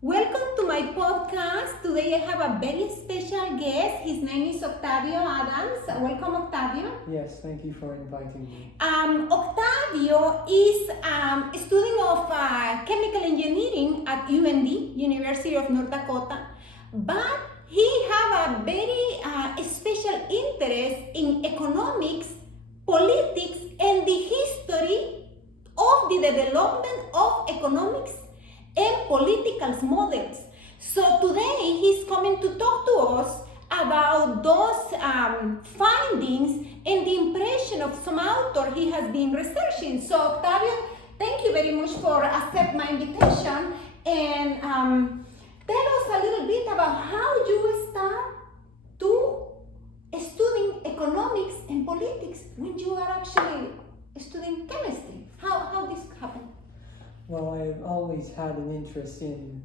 Welcome to my podcast. Today I have a very special guest. His name is Octavio Adams. Welcome, Octavio. Yes, thank you for inviting me. Octavio is a student of chemical engineering at UND, University of North Dakota, but he have a very special interest in economics, politics, and the history of the development of economics and political models. So today he's coming to talk to us about those findings and the impression of some author he has been researching. So Octavio, thank you very much for accepting my invitation, and tell us a little bit about how you start to studying economics and politics when you are actually studying chemistry. How this happened? Well, I've always had an interest in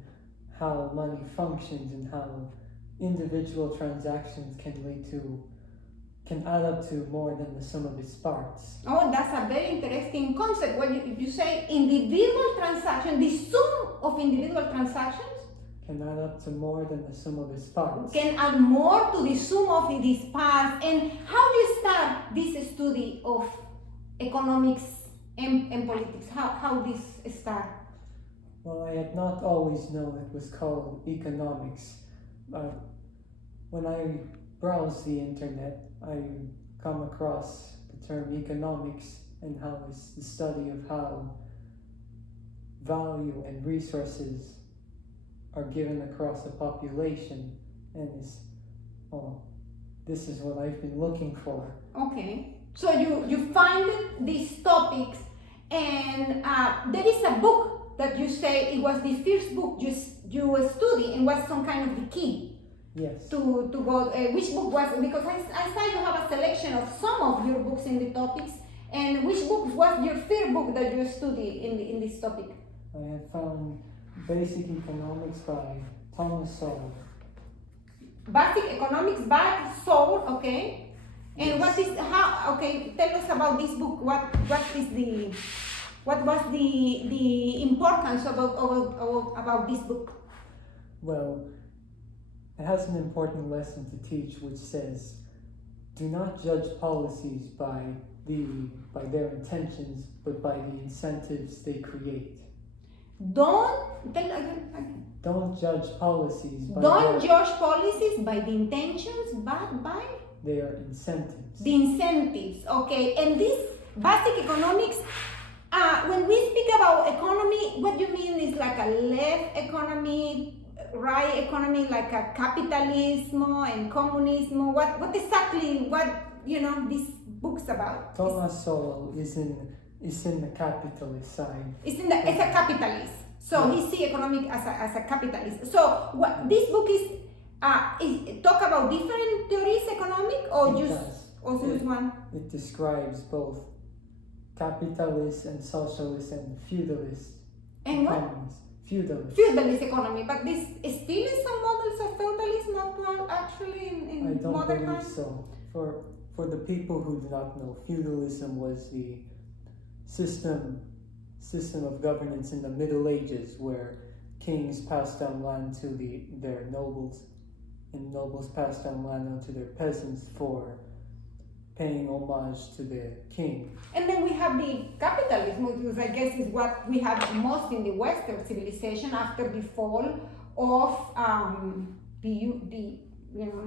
how money functions and how individual transactions can add up to more than the sum of its parts. Oh, that's a very interesting concept. When you say individual transaction, the sum of individual transactions Can add up to more than the sum of its parts. can add more to the sum of these parts. And how do you start this study of economics and politics? How this start? Well, I had not always known it was called economics. When I browse the internet, I come across the term economics and how it's the study of how value and resources are given across a population, and this is what I've been looking for. Okay. So you find these topics, and there is a book that you say it was the first book you study and was some kind of the key. Yes. To go. Which book was it? Because I saw you have a selection of some of your books in the topics, and which book was your first book that you study in this topic? I had found Basic Economics by Thomas Sowell. Basic Economics by Sowell, okay. And Yes. what is how? Okay, tell us about this book. What was the importance about this book? Well, it has an important lesson to teach, which says, "Do not judge policies by their intentions, but by the incentives they create." Don't judge policies by judge policies by the intentions, but by their incentives. the incentives. Okay, and this basic economics. When we speak about economy, what you mean is like a left economy, right economy, like a capitalism and communism. What exactly this book's about? Thomas Sowell is in the capitalist side. It's a capitalist. So he see economic as a capitalist. So what this book is talk about different theories economic or just one? It describes both capitalist and socialist and feudalist economies. Feudalist economy, but this is still some models of feudalism not actually in I don't modern believe times? so. For the people who do not know, feudalism was the system of governance in the Middle Ages, where kings passed down land to their nobles, and nobles passed down land onto their peasants for paying homage to the king. And then we have the capitalism, which I guess is what we have most in the Western civilization after the fall of the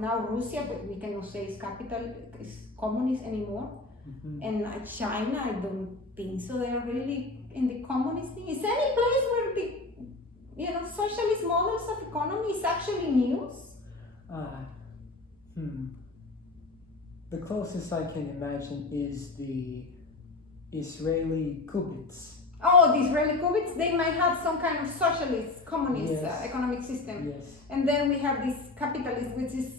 now Russia, but we cannot say it's communist anymore. Mm-hmm. And China, I don't think so. They are really in the communist thing. Is there any place where the socialist models of economy is actually news? The closest I can imagine is the Israeli Kubbits. Oh, the Israeli Kubbits, they might have some kind of socialist, communist Yes. economic system. Yes. And then we have this capitalist, which is,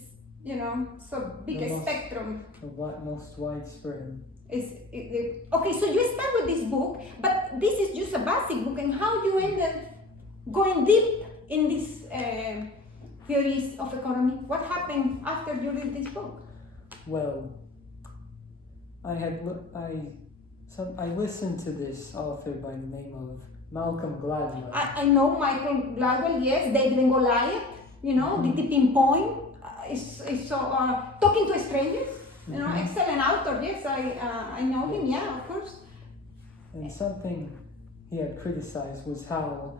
so big The spectrum. Most widespread. Okay, so you start with this book, but this is just a basic book, and how you ended going deep in these theories of economy? What happened after you read this book? Well, I listened to this author by the name of Malcolm Gladwell. I know Michael Gladwell, yes, David and Goliath, the tipping point is so, Talking to Strangers, excellent author, yes, I know him, yeah, of course. And something he had criticized was how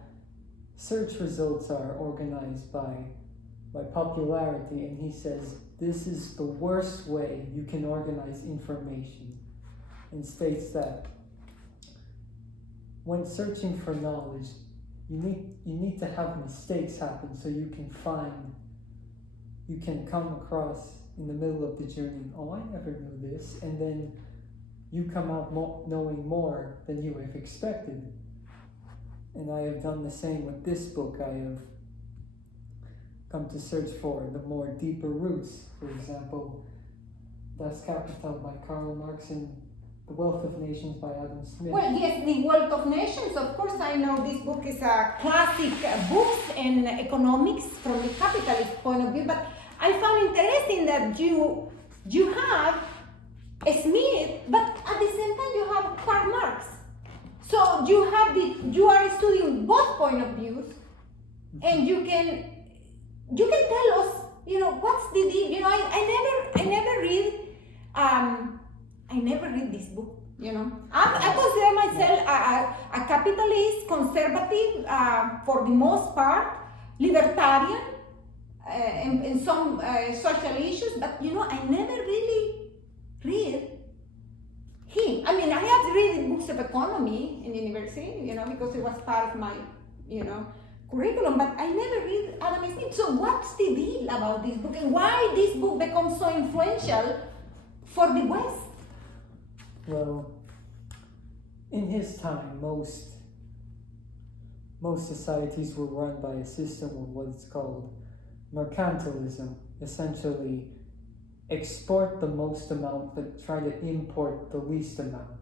search results are organized by popularity, and he says this is the worst way you can organize information, and states that when searching for knowledge, you need to have mistakes happen so you can come across in the middle of the journey, oh, I never knew this, and then you come out knowing more than you have expected. And I have done the same with this book. I have come to search for the more deeper roots. For example, Das Kapital by Karl Marx and The Wealth of Nations by Adam Smith. Well, yes, The Wealth of Nations, of course, I know this book is a classic book in economics from the capitalist point of view, but I found interesting that you have Smith, but at the same time you have Karl Marx. So you are studying both point of views, and you can tell us, what's the deal. I never read this book. I consider myself a capitalist, conservative, for the most part, libertarian, in some social issues, but I never really read him. I mean, I have read books of economy in university, because it was part of my, curriculum, but I never read Adam Smith. So what's the deal about this book, and why this book becomes so influential for the West? Well, in his time, most societies were run by a system of what's called mercantilism, essentially export the most amount but try to import the least amount.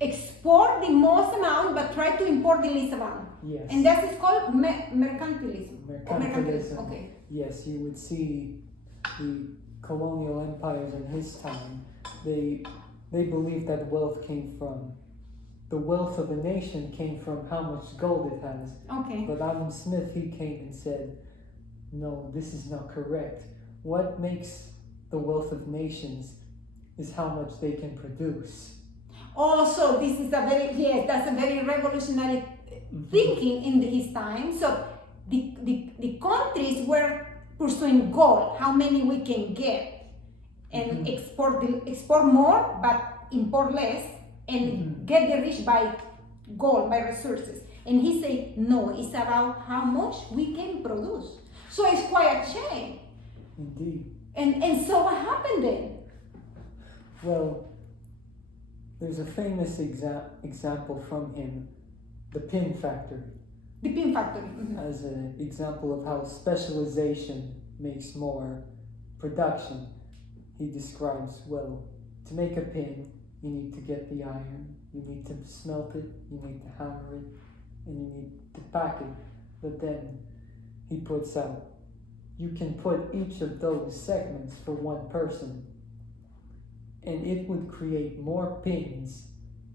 Export the most amount but try to import the least amount. Yes. And that is called mercantilism. Mercantilism. Okay. Yes, you would see the colonial empires in his time. They believed that the wealth of a nation came from how much gold it has. Okay. But Adam Smith, he came and said, no, this is not correct. What makes the wealth of nations is how much they can produce. Also, this is that's a very revolutionary thinking in his time. So the countries were pursuing gold, how many we can get, and export more but import less, and get the rich by gold, by resources. And he said, no, it's about how much we can produce. So it's quite a shame. Indeed. And so what happened then? Well, there's a famous example from him, the pin factory. The pin factory. As an example of how specialization makes more production. He describes, well, to make a pin, you need to get the iron, you need to smelt it, you need to hammer it, and you need to pack it. But then he puts out, you can put each of those segments for one person, and it would create more pins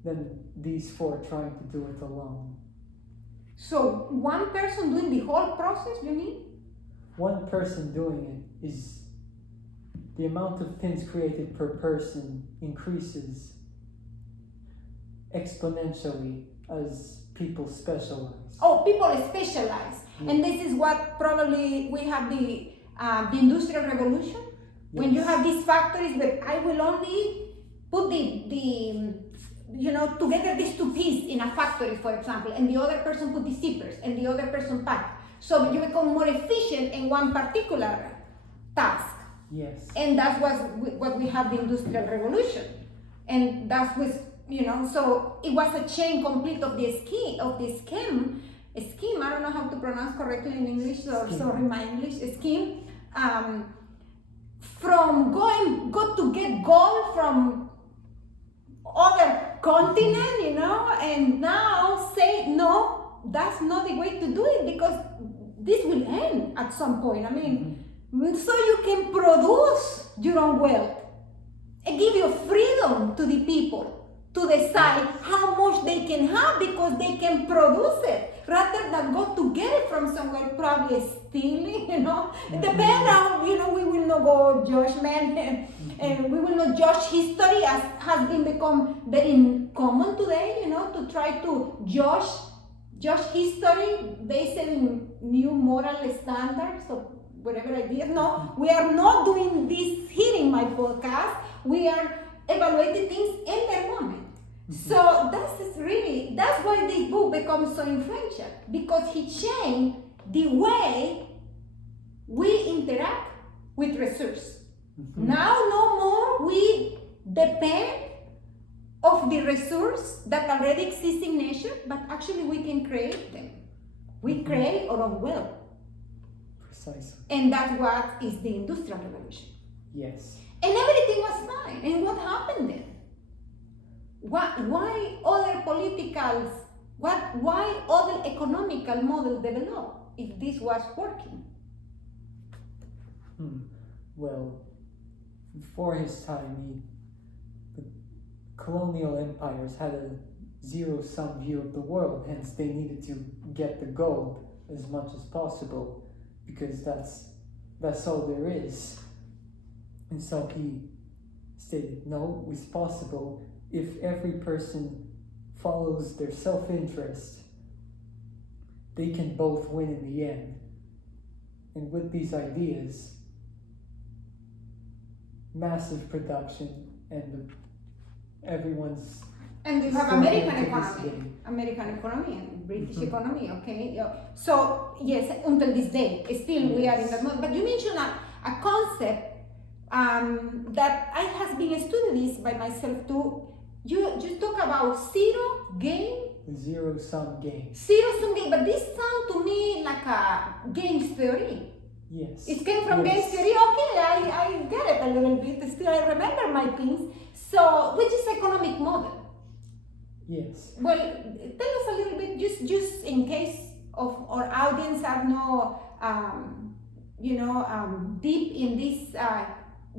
than these four trying to do it alone. So one person doing the whole process, you mean? One person doing it is the amount of pins created per person increases exponentially as people specialize. Oh, people specialize. Yeah. And this is what probably we have the Industrial Revolution. Yes. When you have these factories that I will only put together these two pins in a factory, for example, and the other person put the zippers and the other person pack. So you become more efficient in one particular task. Yes. And that's what we have the Industrial Revolution. And that was, so it was a chain complete of the scheme, I don't know how to pronounce correctly in English, so sorry my English, scheme, from go to get gold from other continent, and now say, no, that's not the way to do it, because this will end at some point. I mean, so you can produce your own wealth and give your freedom to the people. to decide how much they can have because they can produce it rather than go to get it from somewhere, probably stealing, Depend on, we will not go judgment and we will not judge history as has been become very common today, to try to judge history based on new moral standards or whatever ideas. No, we are not doing this here in my podcast. We are evaluating things in their moment. So that's why this book becomes so influential, because he changed the way we interact with resources. Now no more we depend of the resource that already exists in nature, but actually we can create them. We create out of wealth. Precisely. And that's what is the Industrial Revolution. Yes. And everything was fine. And what happened then? Why other politicals, why other economical models developed if this was working? Well, before his time, the colonial empires had a zero-sum view of the world, hence they needed to get the gold as much as possible, because that's all there is. And so he stated, no, it's possible if every person follows their self-interest, they can both win in the end. And with these ideas, massive production and everyone's... And you have American economy and British economy, okay? So, yes, until this day, still we are in that mode. But you mentioned a concept that I have been studying this by myself too. You talk about zero-sum game, but this sounds to me like a games theory. Yes. It came from games theory. Okay, I get it a little bit. Still, I remember my things. So, which is economic model? Yes. Well, tell us a little bit, just in case of our audience are no, deep in this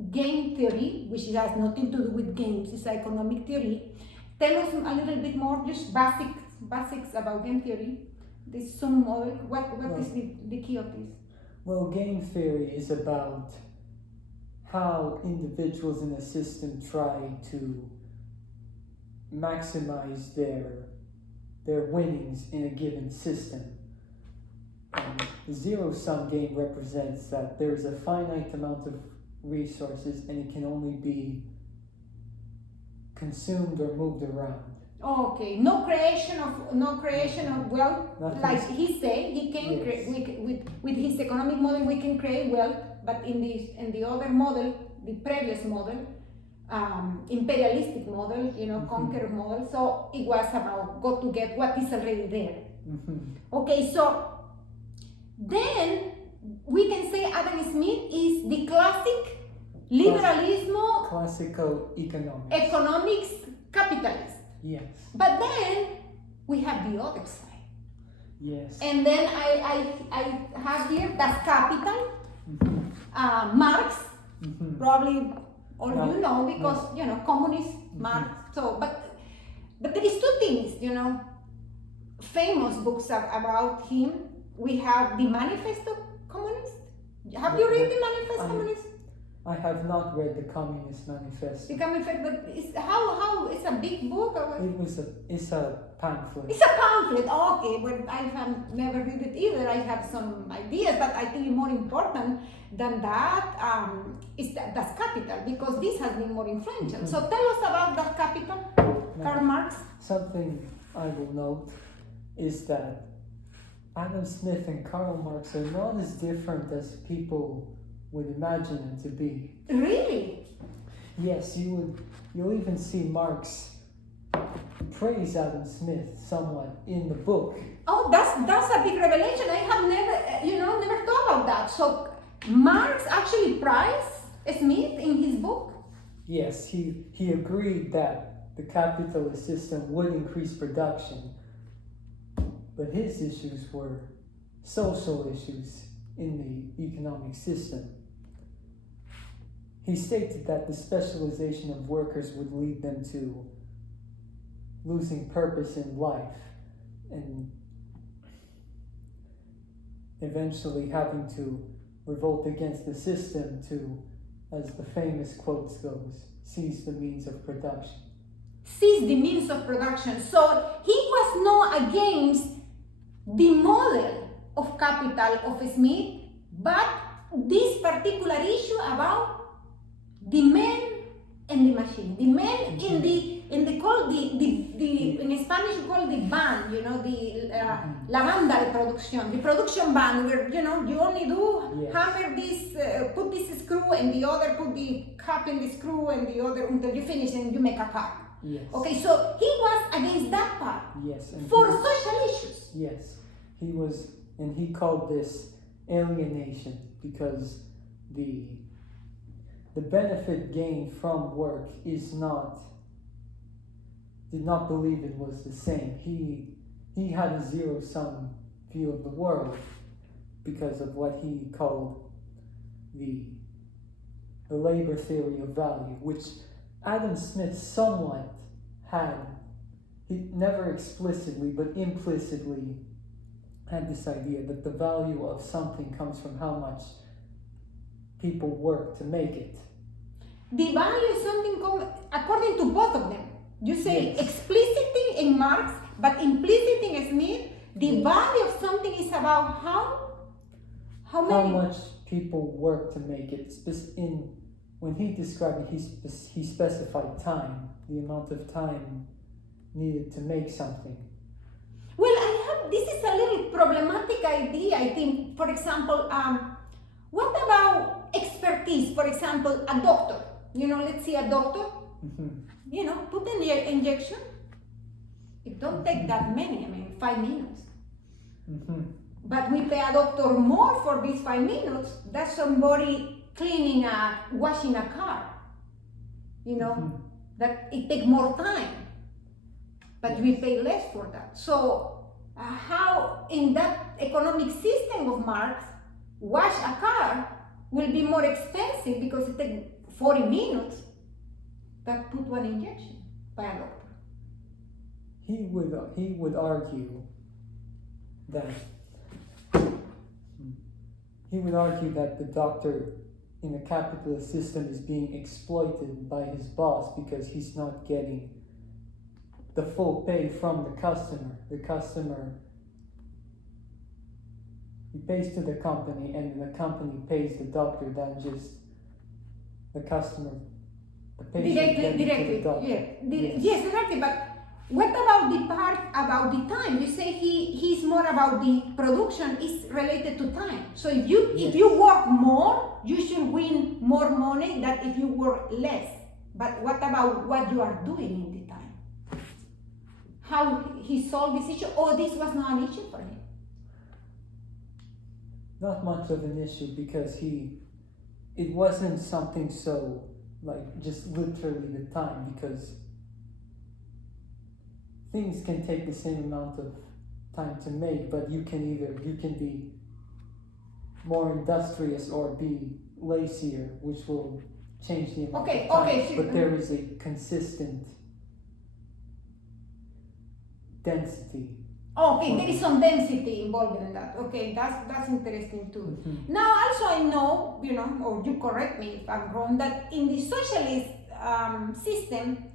game theory, which has nothing to do with games, it's economic theory. Tell us a little bit more, just basics about game theory, this sum model. What is the key of this? Well, game theory is about how individuals in a system try to maximize their winnings in a given system. And the zero-sum game represents that there's a finite amount of resources and it can only be consumed or moved around. Okay, no creation of wealth. Like he said, he can create with his economic model. We can create wealth, but in the other model, the previous model, imperialistic model, conquer model. So it was about go to get what is already there. Okay, so then we can say Adam Smith is the classic liberalismo, classical economics capitalist. Yes. But then we have the other side. Yes. And then I have here Das Capital, Marx, probably all you know because communist Marx. So but there is two things, famous books about him. We have the Manifesto Communist. Have you read the Manifesto Communist? I have not read the Communist Manifesto. The Manifesto, but how it's a big book or what? It's a pamphlet. It's a pamphlet, okay, but I have never read it either. I have some ideas, but I think more important than that is Das Capital, because this has been more influential. So tell us about Das Capital, Karl Marx. Something I will note is that Adam Smith and Karl Marx are not as different as people would imagine them to be. Really? Yes, you'll even see Marx praise Adam Smith somewhat in the book. Oh, that's a big revelation. I have never thought about that. So Marx actually praised Smith in his book? Yes, he agreed that the capitalist system would increase production, but his issues were social issues in the economic system. He stated that the specialization of workers would lead them to losing purpose in life and eventually having to revolt against the system to, as the famous quote goes, seize the means of production. Seize the means of production. So he was not against the model of capital of Smith, but this particular issue about the man and the machine. The man in the called the in Spanish we call the band, you know, the la banda de producción, the production band where you only do hammer this, put this screw and the other put the cap in the screw and the other until you finish and you make a car. Yes. Okay, so he was against that part. Yes. And for social issues. Yes, he was, and he called this alienation because the benefit gained from work did not believe it was the same. He had a zero-sum view of the world because of what he called the labor theory of value, which Adam Smith somewhat had. He never explicitly but implicitly had this idea that the value of something comes from how much people work to make it. The value is something according to both of them. You say explicitly in Marx, but implicit in Smith. The value of something is about how much people work to make it. When he described it, he specified time, the amount of time needed to make something. Well, this is a little problematic idea, I think. For example, what about expertise? For example, a doctor. Let's see a doctor. Put an injection. It don't take that many. 5 minutes. But we pay a doctor more for these 5 minutes than somebody washing a car. That it takes more time. But we pay less for that. So how in that economic system of Marx, wash a car will be more expensive because it takes 40 minutes than put one injection by a doctor. He would argue that the doctor in a capitalist system is being exploited by his boss because he's not getting the full pay from the customer. The customer, he pays to the company, and the company pays the doctor than just the customer, the patient directly. to the doctor. Yes, directly. But what about the part about the time? You say he's more about the production is related to time. So if you work more, you should win more money than if you work less. But what about what you are doing in the time? How he solved this issue? Or this was not an issue for him? Not much of an issue because it wasn't something so like just literally the time, because things can take the same amount of time to make, but you can be more industrious or be lazier, which will change the amount of time. But there is a consistent density. Okay, there is some density involved in that. Okay, that's interesting too. Now, also I know, or you correct me if I'm wrong, that in the socialist system,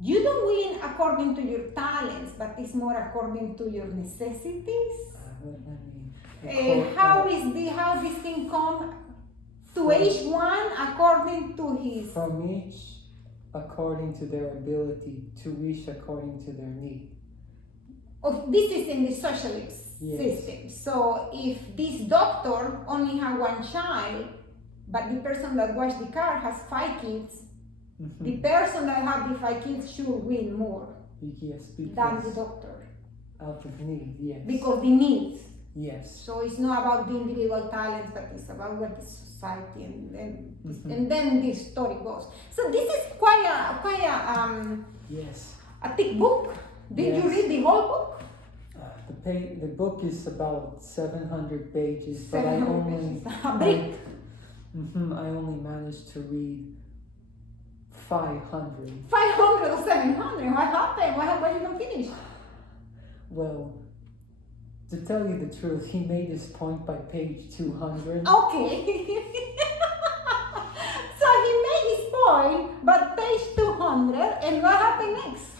you don't win according to your talents, but it's more according to your necessities. How this thing come to each one according to his? From each according to their ability, to each according to their need. This is in the socialist system. So if this doctor only has one child, but the person that washes the car has 5 kids, the person that has the 5 kids should win more than the doctor. Out of need, yes. Because the needs. Yes. So it's not about the individual talents, but it's about what the society and then the story goes. So this is quite a thick book. Did you read the whole book? The book is about 700 pages, but I only managed to read 500. 500 or 700. What happened? Why you don't finish? Well, to tell you the truth, he made his point by page 200. Okay. So he made his point, but page 200, and what happened next?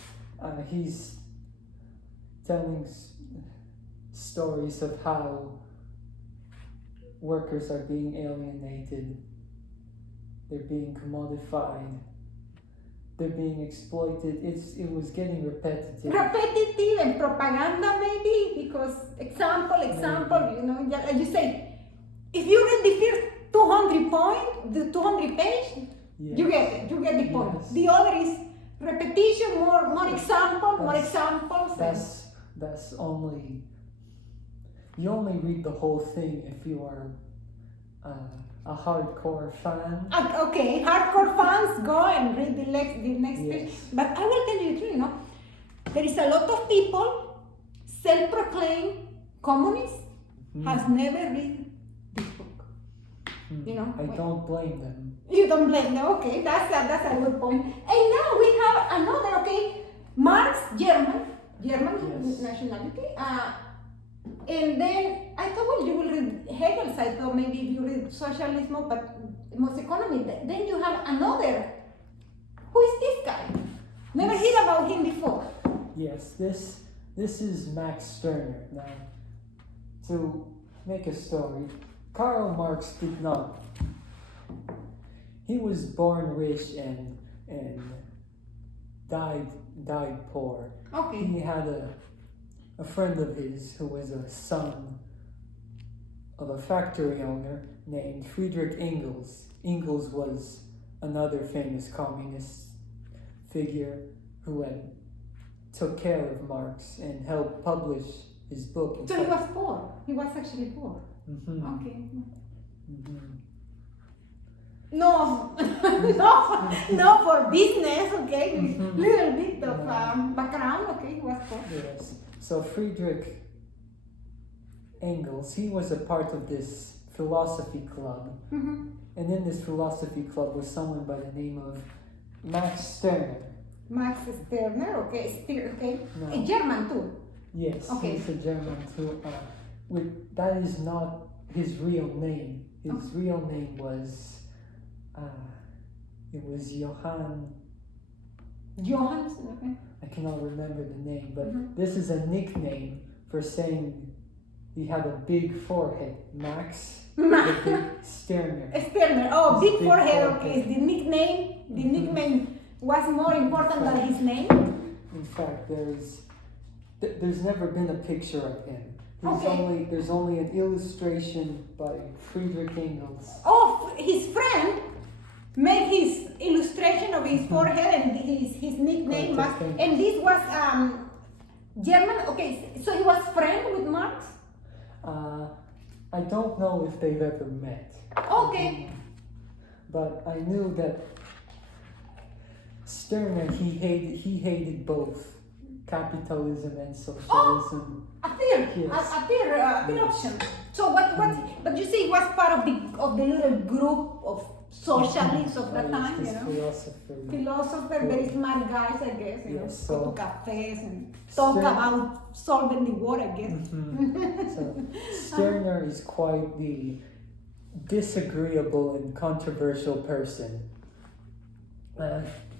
He's telling stories of how workers are being alienated, they're being commodified, they're being exploited. It was getting repetitive. Repetitive and propaganda, maybe, because example, you know, like you say, if you read the first 200 point, the 200 page, Yes. you get the point. Yes. The other is repetition, more examples. That's only, you only read the whole thing if you are a hardcore fan. Okay, hardcore fans, go and read the next Yes. page. But I will tell you the truth, you know, there is a lot of people, self-proclaimed communists, has never read this book. You know, I don't blame them. You don't blame them. Okay, that's a good point. And now we have another. Okay, Marx, German Yes. nationality. And then I thought, well, you will read Hegel. I thought maybe you read socialism, but most economy. Then you have another. Who is this guy? Never heard about him before. Yes, this is Max Stirner. Now, to make a story, Karl Marx did not. He was born rich and died poor. Okay. He had a friend of his who was a son of a factory owner named Friedrich Engels. Engels was another famous communist figure who took care of Marx and helped publish his book. So he was poor. He was actually poor. Mm-hmm. Okay. Mm-hmm. No, no for business, okay? Mhm. Little bit of background, okay? He was poor. Yes. So Friedrich Engels, he was a part of this philosophy club. Mm-hmm. And in this philosophy club was someone by the name of Max Stirner. Max Stirner, okay? Okay. No. A German too. Yes, Okay. he's a German too. That is not his real name. His real name was, it was Johannes, okay. I cannot remember the name, but Mhm. this is a nickname for saying he had a big forehead. Max, the big Stirner. Stirner, oh, His big big forehead, forehead. okay. The nickname was more important than his name. In fact, there's never been a picture of him. There's only an illustration by Friedrich Engels. Oh, his friend made his illustration of his forehead and his nickname was, and this was German. Okay, so he was friend with Marx. I don't know if they've ever met. Okay. But I knew that Stirner, he hated both capitalism and socialism. A third, Yes. a third option. So what? But you see, he was part of the little group of socialists of the time, you know. Philosopher, very smart guys, I guess. You Yes, know, go so- to cafes and talk about solving the war, I guess. So Stirner is quite the disagreeable and controversial person.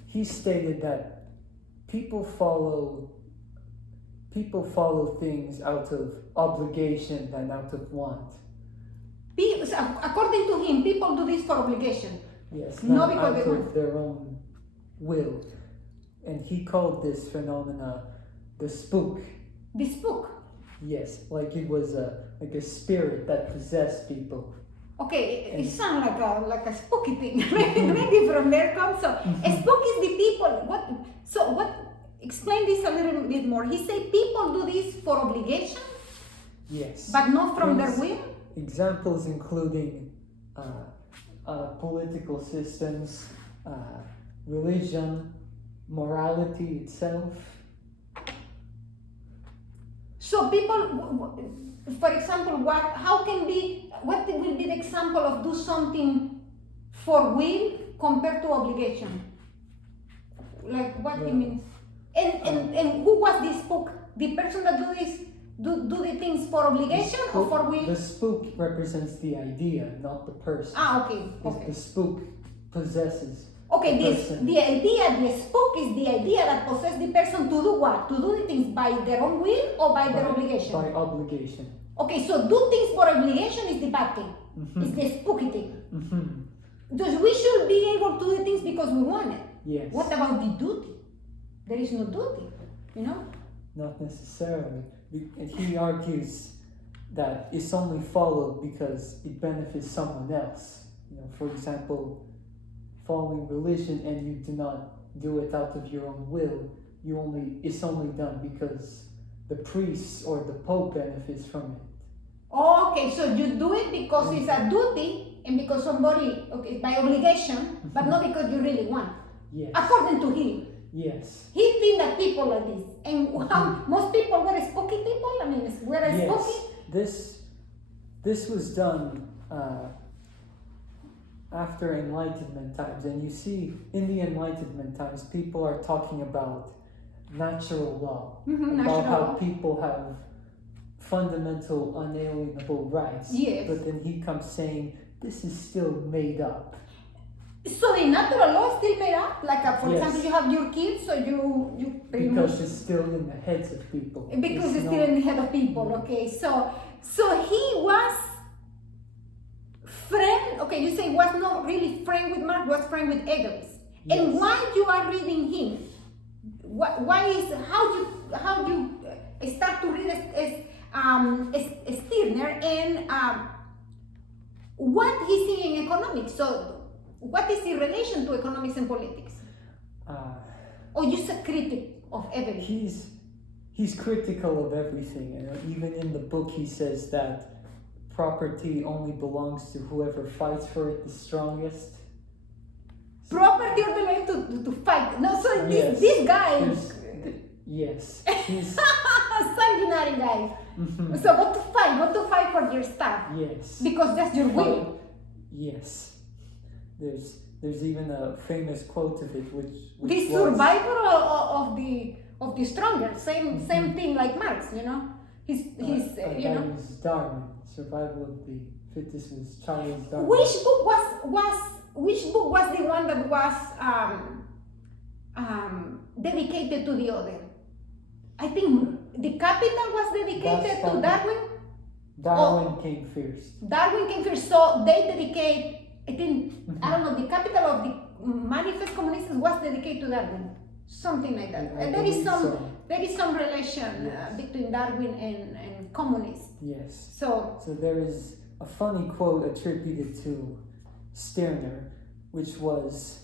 He stated that people follow things out of obligation than out of want. According to him, people do this for obligation. Yes, No, not because out they of their own will. And he called this phenomena the spook. The spook. Yes, like it was like a spirit that possessed people. Okay, it sounds like a spooky thing. Maybe from there comes. So, a spook is the people. What? Explain this a little bit more. He said people do this for obligation, Yes. but not from their Things- will. Examples including political systems, religion, morality itself. So people, for example, what will be the example of do something for will compared to obligation? Like what he Yeah. means? And who was this spook? The person that do the things for obligation or for will? The spook represents the idea, not the person. Okay. The spook possesses. Okay, the person. the idea, the spook is the idea that possesses the person to do what? To do the things by their own will or by their obligation? By obligation. Okay, so do things for obligation is the bad thing. It's the spooky thing. Because we should be able to do things because we want it. Yes. What about the duty? There is no duty, you know? Not necessarily. And he argues that it's only followed because it benefits someone else. For example, following religion and you do not do it out of your own will, it's only done because the priest or the pope benefits from it. Okay, so you do it because it's a duty and because somebody, okay, by obligation, but not because you really want. Yes. According to him. Yes. He thinks that people like this. And most people were spooky people. I mean, were spooky. This was done after Enlightenment times, and you see in the Enlightenment times, people are talking about natural law, about how people have fundamental, unalienable rights. Yes. But then he comes saying this is still made up. So the natural law is still made up? Like, for Yes. example, you have your kids, so you because it's still in the heads of people. Because it's still in the head of people, okay. So he was friend, okay, you say was not really friend with Marx, was friend with Engels. Yes. And why you are reading him? Why is, how you start to read Stirner and what he see in economics? So what is the relation to economics and politics? Or just a critic of everything? He's critical of everything, and even in the book he says that property only belongs to whoever fights for it the strongest. Property or the right to fight? No, so Yes. this guy yes, he's sanguinary guy. So go to fight for your stuff. yes. Because that's your will. Yes. There's even a famous quote of it which The was, survivor of the stronger, same thing like Marx, you know. He's you that know. was Darwin. Survival of the fittest was Charles Darwin. Which book was the one that was dedicated to the other? I think the Capital was dedicated to Darwin. Darwin came first. Darwin came first, so they dedicate. I think I don't know. The Capital of the Manifest Communistas was dedicated to Darwin, something like that. I There is believe some relation Yes. between Darwin and communists. Yes. So So there is a funny quote attributed to Stirner, which was,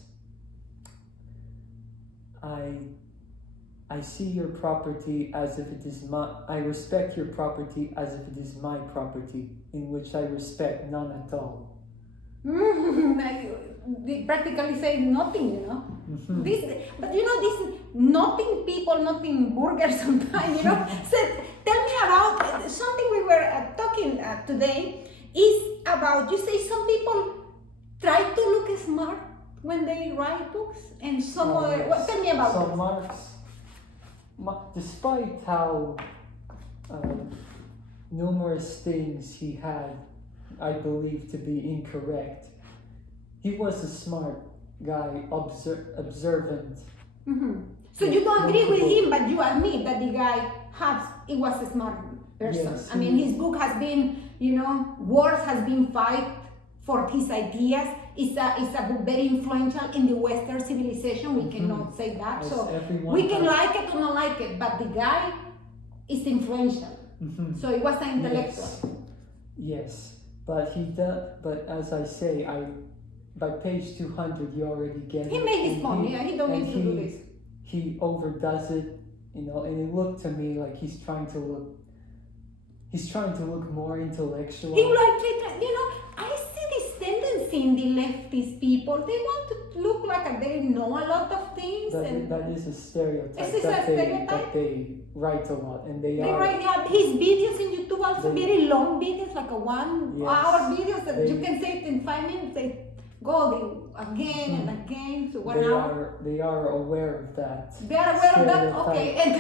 I see your property as if it is I respect your property as if it is my property, in which I respect none at all. they practically say nothing, you know. But you know, this nothing people, nothing burgers sometimes, you know. Said, tell me about something we were talking today is about, you say some people try to look smart when they write books, and some other, Yes. tell me about So it. Marx, despite how numerous things he had, I believe, to be incorrect, he was a smart guy, observant. So you don't agree with him, but you admit that the guy he was a smart person. Yes, I mean, his book has been, you know, wars has been fight for his ideas. It's a book very influential in the Western civilization. We cannot say that. As So everyone we can has- like it or not like it, but the guy is influential. So he was an intellectual. Yes, but But as I say, by page 200, you already get He it. made his and point. He don't need to do this. He overdoes it, you know, and it looked to me like he's trying to look more intellectual. He like, you know, I see this tendency in the leftist people. They want to look like they know a lot of things. That is a stereotype. Is this a stereotype? That they write a lot, and they They are. write his videos in YouTube also They- very long videos, like a 1 Yes. hour videos that you They- can say it in 5 minutes. go again and again to 1 hour. They are aware of that. They are aware of that. stereotype. Okay, and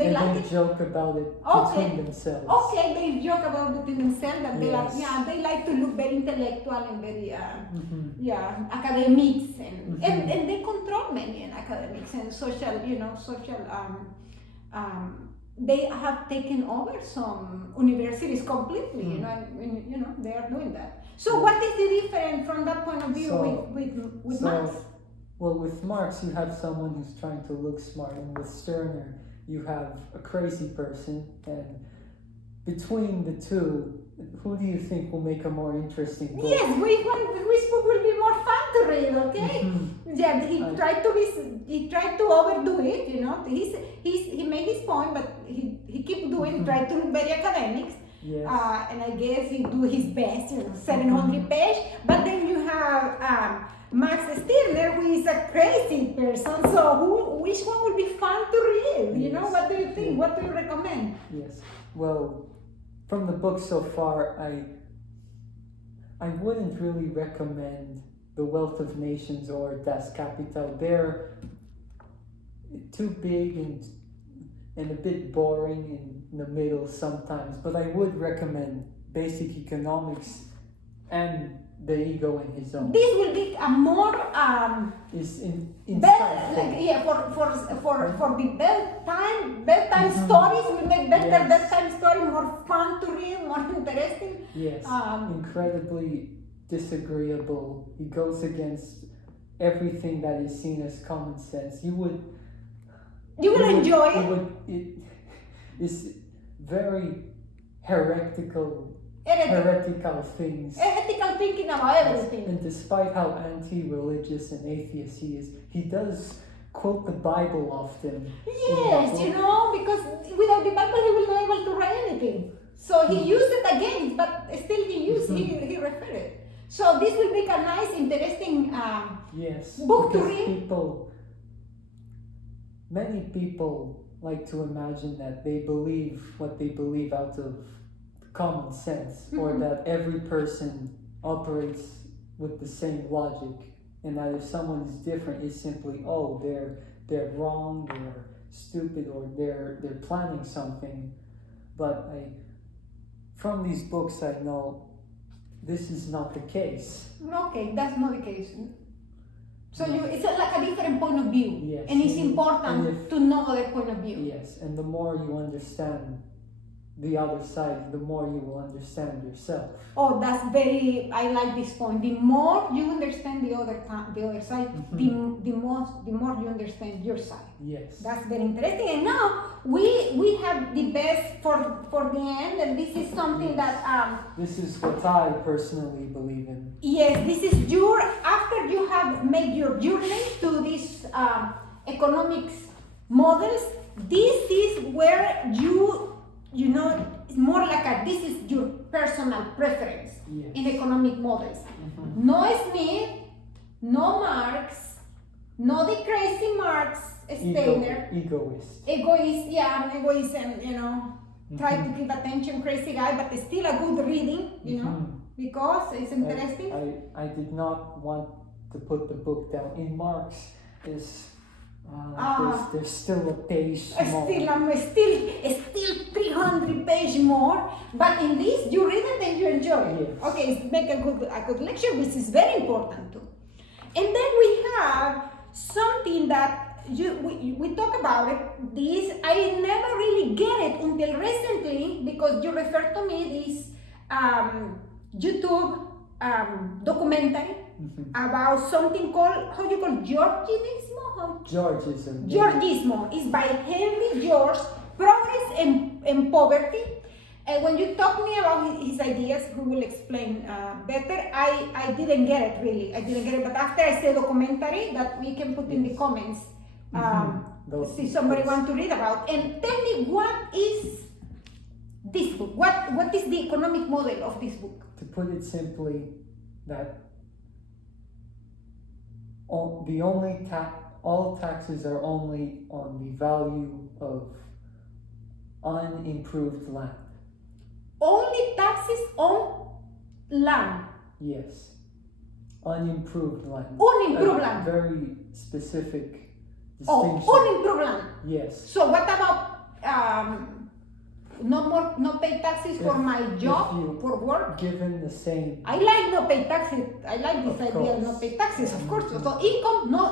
they and like they it. joke about it Okay. between themselves. Okay, they joke about it in themselves that they like, Yes. they like to look very intellectual and very, Mhm. academics and, Mhm. and they control many in academics and social, they have taken over some universities completely, and, they are doing that. So what is the difference from that point of view So- with Marx? Well, with Marx, you have someone who's trying to look smart, and with Stirner, you have a crazy person. And between the two, who do you think will make a more interesting book? Yes, which book will be more fun to read? Okay. Mhm. Yeah, he tried to overdo it. He made his point, but he kept doing, tried to look very academics. Yes. And I guess he do his best, 700 page. But then you have Max Stirner, who is a crazy person. So which one would be fun to read? Yes. What do you think? What do you recommend? Yes. Well, from the book so far, I wouldn't really recommend The Wealth of Nations or Das Kapital. They're too big and a bit boring in the middle sometimes. But I would recommend Basic Economics and The Ego in His Own. This will be a more Is for the bedtime stories. We make better bedtime story, more fun to read, more interesting. Yes, incredibly disagreeable. He goes against everything that is seen as common sense. You will enjoy it. It is very heretical things. Ethical thinking about everything. And despite how anti-religious and atheist he is, he does quote the Bible often. Yes, because without the Bible he will not able to write anything. So he used it again, but still he referred it. So this will make a nice, interesting book to read. Many people like to imagine that they believe what they believe out of common sense, or that every person operates with the same logic, and that if someone is different, it's simply they're wrong, they're stupid, or they're planning something. But from these books I know this is not the case. Okay, that's not the case. So it's like a different point of view, yes. And it's important to know their point of view. Yes, and the more you understand the other side, the more you will understand yourself. Oh, I like this point. The more you understand the other side, the more you understand your side. Yes. That's very interesting. And now we have the best for the end, and this is something that this is what I personally believe in. Yes, this is after you have made your journey to these economics models, this is where it's more like this is your personal preference in economic models. No Smith, no Marx, no the crazy Marx, Steiner. Egoism, try to keep attention, crazy guy, but it's still a good reading, because it's interesting. I did not want to put the book down. In Marx, there's still a page more. Still 300 page more, but in this you read it and you enjoy it. Yes. Okay, make a good lecture, which is very important too. And then we have something that we talk about it. This I never really get it until recently, because you referred to me this YouTube documentary about something called, how you call Georgism. Georgismo is by Henry George, Progress and Poverty. And when you talk me about his ideas, who will explain better, I didn't get it really. I didn't get it, but after I say documentary that we can put in the comments, see somebody want to read about. And tell me, what is this book? What is the economic model of this book? To put it simply, that all taxes are only on the value of unimproved land. Only taxes on land. Yes. Unimproved land. Unimproved A land. very specific Oh, distinction. unimproved land. Yes. So what about no pay taxes for If- my if job, you- for work? Given the same. I like no pay taxes. I like this Of idea of no course. pay taxes, of course. So income, no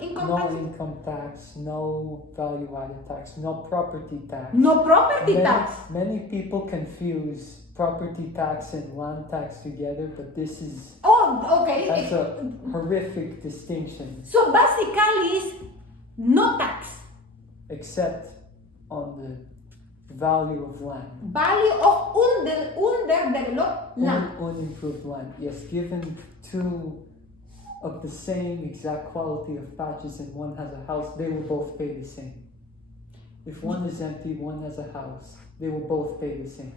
income No taxes. income tax, no value-added tax, no property tax. No property tax. Many people confuse property tax and land tax together, but this is Oh, okay. that's a horrific distinction, So basically, it's no tax. except on the value of land. Value of underdeveloped land. Unimproved land, yes, given two of the same exact quality of patches and one has a house, they will both pay the same. If one is empty, one has a house, they will both pay the same.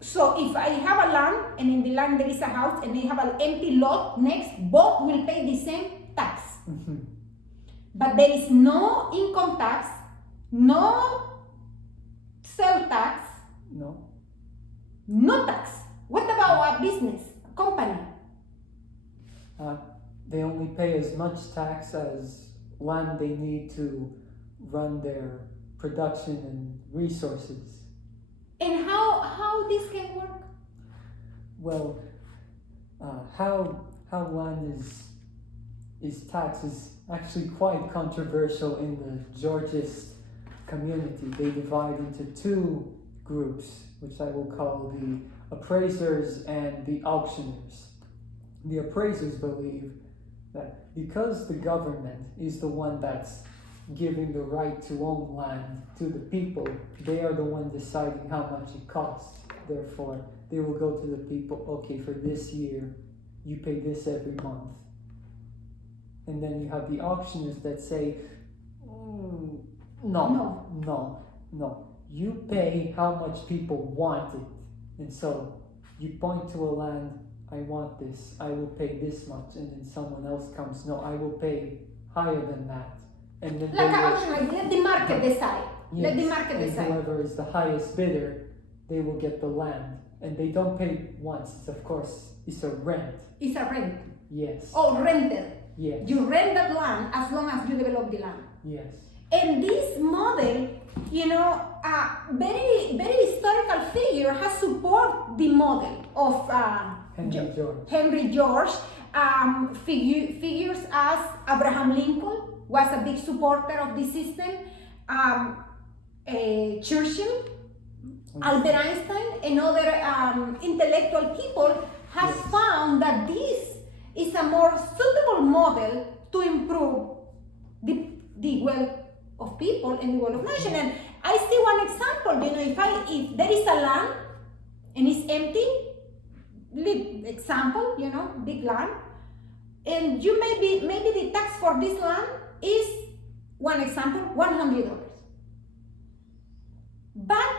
So if I have a land and in the land there is a house and I have an empty lot next, both will pay the same tax. Mhm. But there is no income tax, no sale tax, No? no tax. What about a business, a company? They only pay as much tax as land they need to run their production and resources. And how this can work? Well, how land is taxed is actually quite controversial in the Georgist community. They divide into two groups, which I will call the appraisers and the auctioneers. The appraisers believe that because the government is the one that's giving the right to own land to the people, they are the one deciding how much it costs. Therefore, they will go to the people, okay, for this year, you pay this every month. And then you have the auctioneers that say, no. You pay how much people want it. And so you point to a land, I want this, I will pay this much. And then someone else comes, no, I will pay higher than that. And then Like they an will- auction, like let the market decide. Let the Yes, market and decide. whoever is the highest bidder, they will get the land. And they don't pay once, it's, of course, it's a rent. It's a rent. Yes. Oh, rented. Yes. You rent that land as long as you develop the land. Yes. And this model, a very historical figure has support the model of Henry George. Henry George. Figures as Abraham Lincoln was a big supporter of the system. Churchill, Albert Einstein, and other intellectual people have Yes. found that this is a more suitable model to improve the wealth of people and the wealth of nation. And I see one example. If there is a land and it's empty, example, big land, and you maybe the tax for this land is, one example, $100. But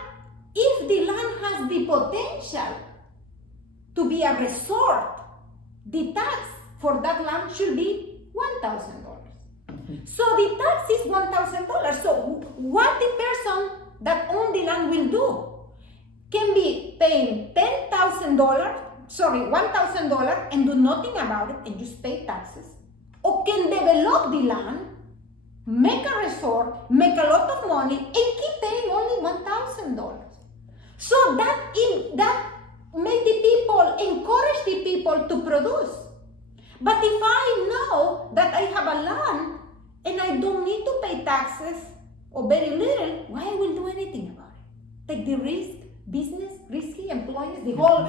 if the land has the potential to be a resort, the tax for that land should be $1,000. So the tax is $1,000. So what the person that owns the land will do can be paying $1,000 and do nothing about it and just pay taxes, or can develop the land, make a resort, make a lot of money, and keep paying only $1,000. So that make the people, encourage the people to produce. But if I know that I have a land and I don't need to pay taxes or very little, why I will do anything about it? Take the risk, business, risky, employees, the whole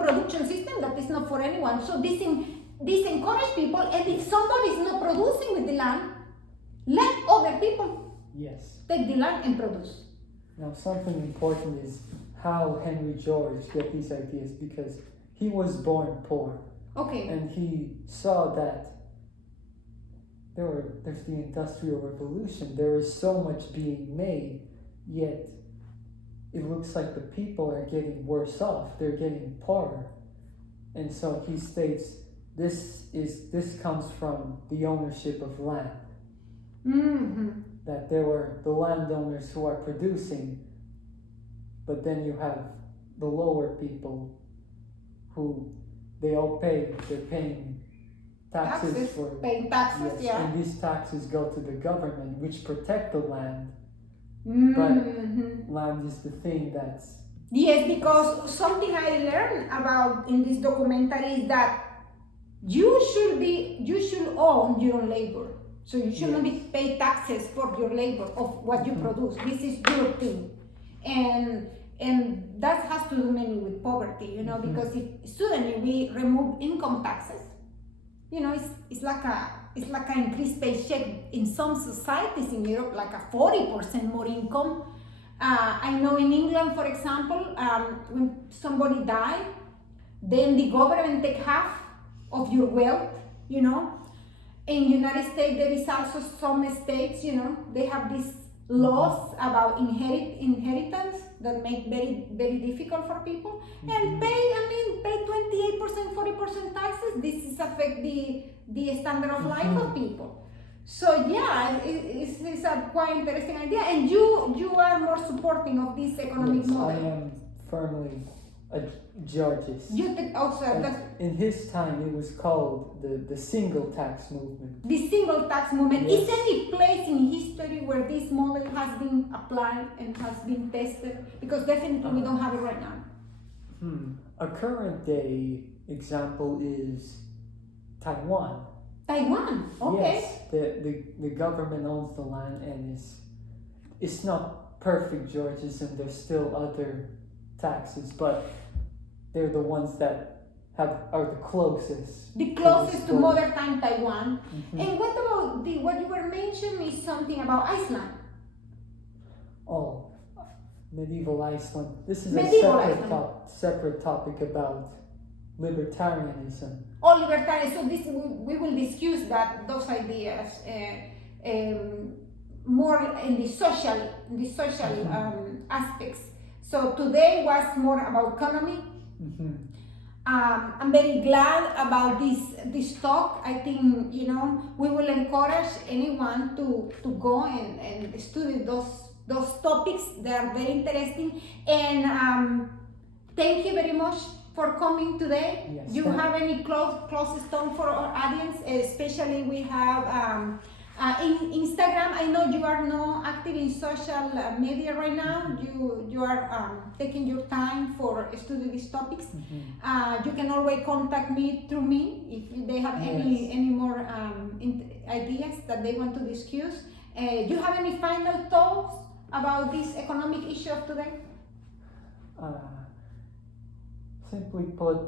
production system that is not for anyone. So this encourage people, and if somebody is not producing with the land, let other people Yes. take the land and produce. Now, something important is how Henry George got these ideas, because he was born poor. Okay. And he saw that there's the Industrial Revolution. There is so much being made, yet it looks like the people are getting worse off. They're getting poorer. And so he states this comes from the ownership of land. Mm-hmm. That there were the landowners who are producing, but then you have the lower people who they're paying taxes for paying taxes, yes, yeah. and these taxes go to the government, which protect the land. Mm-hmm. But land is the thing that's Yes, because something I learned about in this documentary is that you should own your own labor. So you shouldn't be pay taxes for your labor of what you produce. This is your thing, and that has to do mainly with poverty, you know, because if suddenly we remove income taxes, you know, it's like an increased paycheck in some societies in Europe, like a 40% more income. I know in England, for example, when somebody died, then the government take half of your wealth, you know. In United States, there is also some states, you know, they have these laws about inheritance that make very difficult for people. And pay 28%, 40% taxes. This is affect the standard of life of people. So yeah, it's a quite interesting idea. And you are more supporting of this economic model. I am firmly a Georgist. You think also in his time, it was called the single tax movement. The single tax movement. Yes. Is there any place in history where this model has been applied and has been tested? Because definitely we don't have it right now. A current day example is Taiwan. Taiwan, okay. Yes, the government owns the land, and it's not perfect Georgism. There's still other taxes, but they're the ones that are the closest. The closest to modern time Taiwan. And what about what you were mentioning is something about Iceland? Oh, medieval Iceland. This is Medieval a separate topic about libertarianism. All libertarian. So this we will discuss those ideas more in the social aspects. So today was more about economy. I'm very glad about this talk. I think, you know, we will encourage anyone to go and study those topics. They are very interesting. And thank you very much for coming today. Yes, you have any closest thought for our audience? Especially we have in Instagram. I know you are not active in social media right now. You are taking your time for studying these topics. You can always contact me through me if they have any more ideas that they want to discuss. You have any final thoughts about this economic issue of today? Simply put,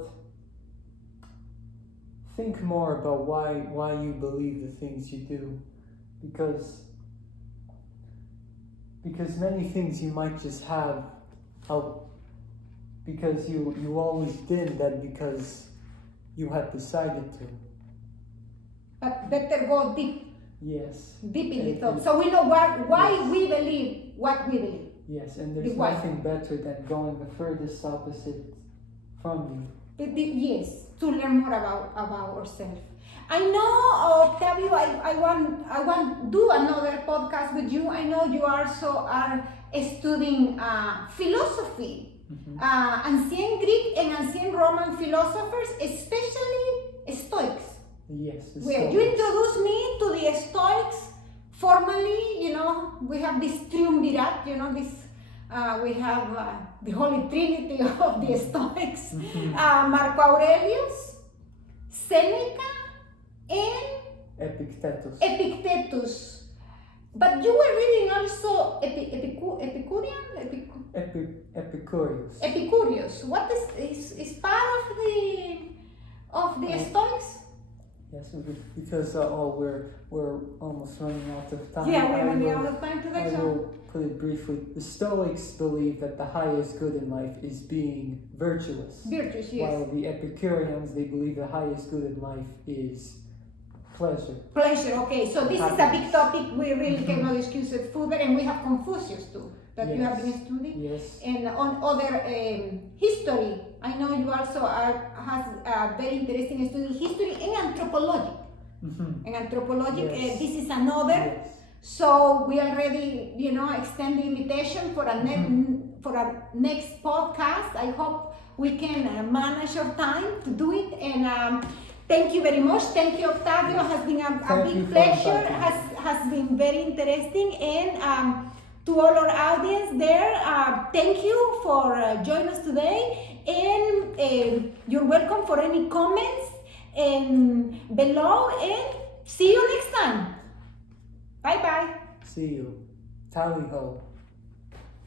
think more about why you believe the things you do, because many things you might just have because you always did that because you had decided to. But better go deep. Yes. Deep in the thought. So we know why we believe what we believe. Yes, and there's nothing better than going the furthest opposite from you. Yes, to learn more about ourselves. I know, Octavio, I want to do another podcast with you. I know you also are studying philosophy, ancient Greek and ancient Roman philosophers, especially Stoics. Yes. Well, you introduced me to the Stoics formally. You know, we have this triumvirate. You know, we have the Holy Trinity of the Stoics: Marco Aurelius, Seneca, and Epictetus. But you were reading also Epicurus. What is part of the Stoics? Yes, because we're almost running out of time. Yeah, we're running out of time today. I will put it briefly. The Stoics believe that the highest good in life is being virtuous. Virtuous, yes. While the Epicureans, they believe the highest good in life is pleasure. Pleasure, okay. So this is a big topic. We really cannot discuss it further, and we have Confucius too, that you have been studying. Yes. And on other history, I know you also has a very interesting study history and anthropology. And anthropology, this is another. Yes. So we already, extend the invitation for a next podcast. I hope we can manage our time to do it. And Thank you very much. Thank you, Octavio. Has been a Thank you big for pleasure. inviting me. Has been very interesting. And to all our audience there, thank you for joining us today. And you're welcome for any comments below. And see you next time. Bye bye. See you. Tally ho.